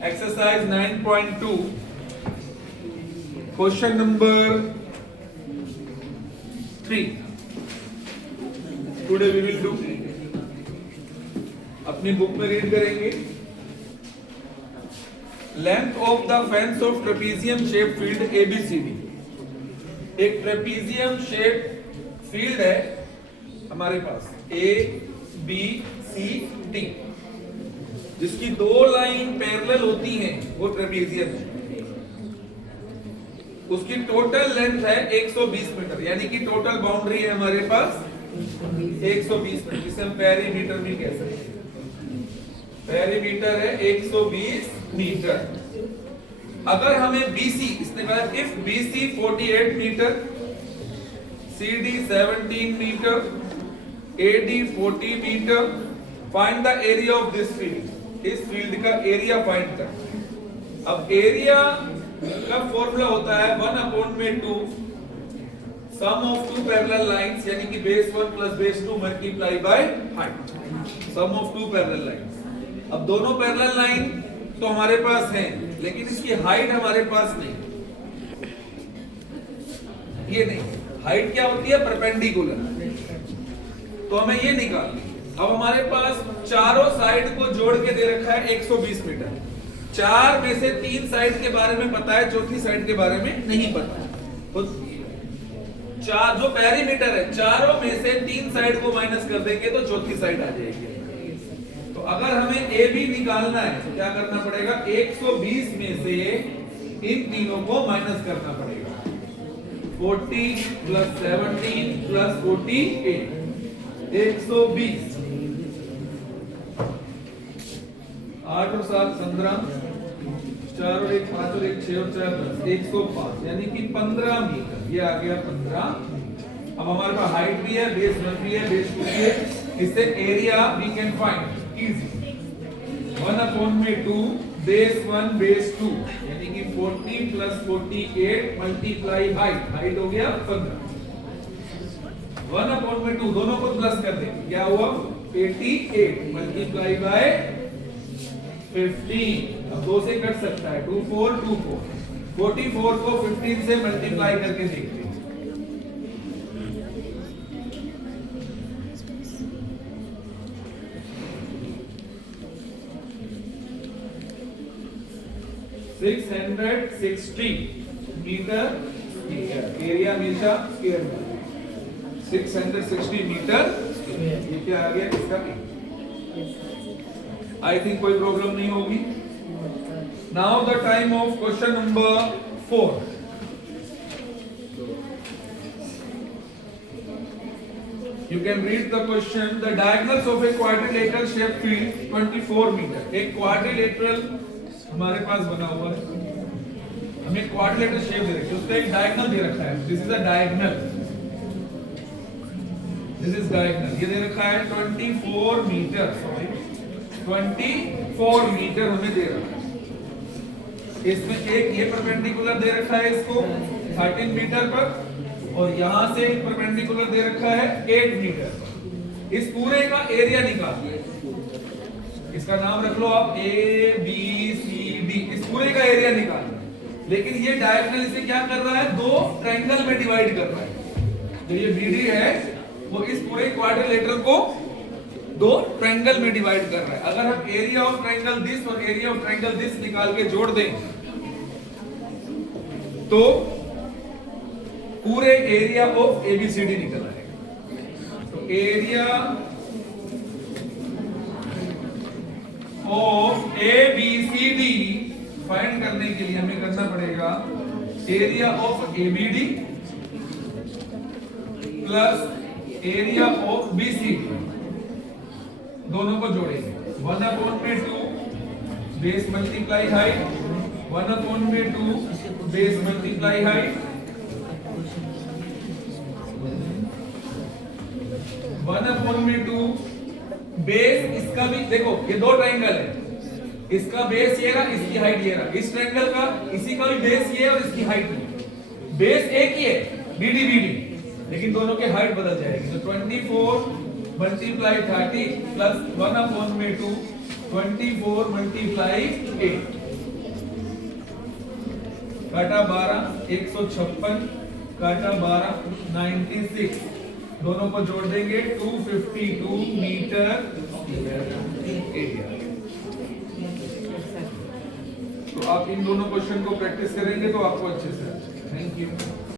Exercise 9.2. Question number 3. Today we will do. अपनी book में read करेंगे. Length of the fence of trapezium shaped field ABCD. एक trapezium shape field है हमारे पास A B C D, जिसकी दो line parallel होती हैं, वो ट्रेपीजियम है. उसकी टोटल लेंथ है 120 मीटर, यानी कि टोटल बाउंड्री है हमारे पास 120 मीटर, जिसे हम पेरीमीटर भी कह सकते हैं. पेरीमीटर है 120 मीटर. अगर हमें BC, इसने कहा if BC 48 metre, CD 17 metre, AD 40 metre, find the area of this field. इस फील्ड का एरिया फाइंड कर. अब एरिया का फॉर्मूला होता है 1/2 sum of two parallel lines, यानी कि base 1 plus base 2 multiply by height. Sum of two parallel lines. अब दोनों पैरेलल लाइन तो हमारे पास हैं, लेकिन इसकी हाइट हमारे पास नहीं. ये नहीं, हाइट क्या होती है? परपेंडिकुलर. तो हमें ये निकालनी. अब हमारे पास चारों साइड को जोड़ के दे रखा है 120 मीटर. चार में से 3 साइड के बारे में पता है, चौथी साइड के बारे में नहीं पता. तो चार जो पेरीमीटर है, चारों में से 3 साइड को माइनस कर देंगे तो चौथी साइड आ जाएगी. तो अगर हमें ए बी निकालना है तो क्या करना पड़ेगा? 120 में से इन तीनों को माइनस करना पड़ेगा. 40 प्लस 17 प्लस 48, 120. 8 और 7 15, 4 और 1 5 और 1 6 और 4 10, 105, यानी कि 15 मीटर. ये आ गया 15. अब हमारे पास हाइट भी है, बेस 1 भी है, बेस 2 भी है. इससे area we can find easy. 1/2 base 1 base 2, यानी कि 40 प्लस 48 मल्टीप्लाई हाइट. हाइट हो गया 15. 1/2 दोनों को प्लस कर देंगे, क्या हुआ? 88 मल्टीप्लाई बाय 15. अब 2 से कट सकता है, 2 4 2 4. 44 को 15 से मल्टीप्लाई करके देखते हैं. 660 मीटर. एरिया हमेशा स्क्वायर में. 660 मीटर. ये क्या आ गया इसका? आई थिंक कोई प्रॉब्लम नहीं होगी. Now the time of question number 4. You can read the question. The diagonals of a quadrilateral shaped field 24 मीटर. एक क्वाड्रिलेटरल हमारे पास बना हुआ है. हमें क्वाड्रिलेटरल शेप दे रखी है, उसका एक डायगोनल दे रखा है. This is a diagonal. This is diagonal. ये दे रखा है 24 मीटर. सॉरी 24 मीटर हमें दे रखा है. इसमें एक ये परपेंडिकुलर दे रखा है इसको 13 मीटर पर, और यहां से एक परपेंडिकुलर दे रखा है 8 मीटर पर. इस पूरे का एरिया निकालिए. इसका नाम रख लो आप ए बी सी डी. इस पूरे का एरिया निकालिए. लेकिन ये डायगोनल इसे क्या कर रहा है? 2 ट्रायंगल में डिवाइड कर रहा है. जो ये BD है वो इस पूरे क्वाड्रिलेटरल को 2 ट्रायंगल में डिवाइड कर रहा है. अगर हम एरिया ऑफ ट्रायंगल दिस और एरिया ऑफ ट्रायंगल दिस निकाल के जोड़ दें तो पूरे एरिया ऑफ ABCD निकल आएगा. तो एरिया ऑफ ABCD फाइंड करने के लिए हमें करना पड़ेगा area of ABD plus area of BCD. दोनों को जोड़ेंगे. 1/2 base multiply height, 1/2 base multiply height, 1/2 base. इसका भी देखो, ये 2 ट्रायंगल है. इसका बेस ये रहा, इसकी हाइट ये रहा. इस ट्रायंगल का इसी का भी बेस ये और इसकी हाइट ये. बेस एक ही है BD, लेकिन दोनों की हाइट बदल जाएगी. तो 24 मल्टीप्लाई 30 प्लस 1/2 24 मल्टीप्लाई 8. काटा 12 156 काटा 12 96 दोनों को जोड़ देंगे 252 मीटर एरिया। तो आप इन दोनों क्वेश्चन को प्रैक्टिस करेंगे तो आपको अच्छे से। Thank you.